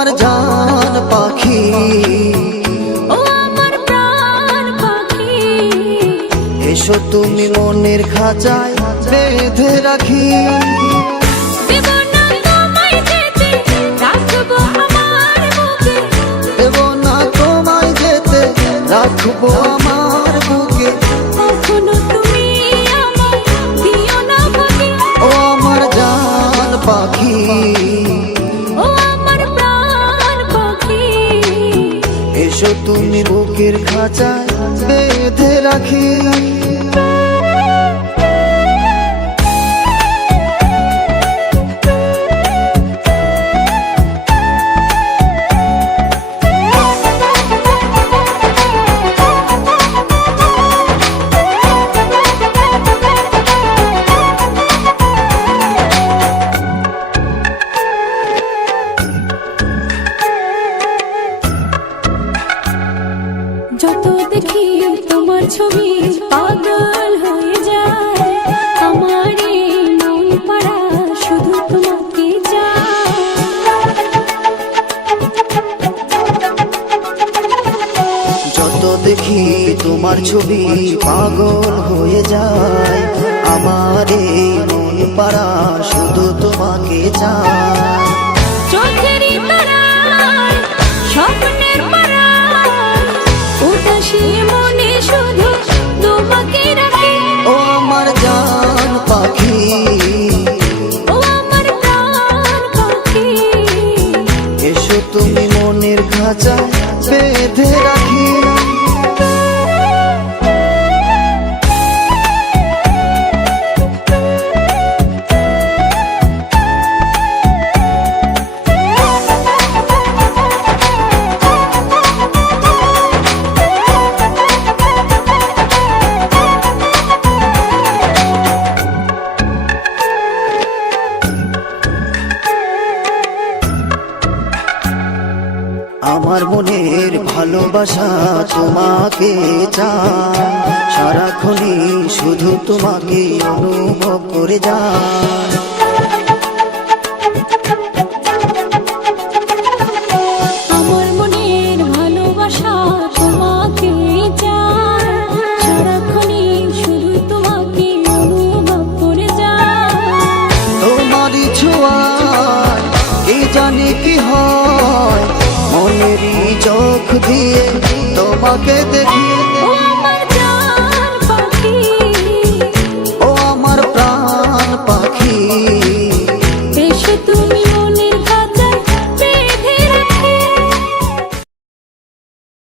আমার জান পাখি, ও আমার প্রাণ পাখি, এসো তুমি মনের খাঁচায় বেঁধে রাখি। দেব না তোমায় যেতে, রাখবো আমার বুকে, দেব না তোমায় যেতে, রাখবো আমার বুকে। কখনো তুমি আমায় দিও না ভাগে, ও আমার জান পাখি, ও আমার প্রাণ পাখি, এসো তুমি বুকের খাঁচায় বেঁধে রাখি। যত দেখি তোমার ছবি পাগল হয়ে যায়, আমার এই মন পাড়া শুধু তোমাকে চায়। যত দেখি তোমার ছবি পাগল হয়ে যায়, আমার এই মন পাড়া শুধু তোমাকে চায়। চোখেরই তারায়, স্বপ্নের পাড়ায়, উদাসী মনে শুধু তোমাকে রাখি। ও আমার জান পাখি, ও আমার প্রাণ পাখি, এসো তুমি মনের খাঁচায় বেঁধে রাখি। আমার মনের ভালোবাসা তোমাকে চায়, সারাক্ষণই শুধু তোমাকে অনুভব করে যায়। আমার মনের ভালোবাসা তোমাকে চায়, সারাক্ষণই শুধু তোমাকে অনুভব করে যায়। তোমারই ছোঁয়ায় কে জানে কি হয়, মনেরই চোখ দিয়ে তোমাকে দেখি।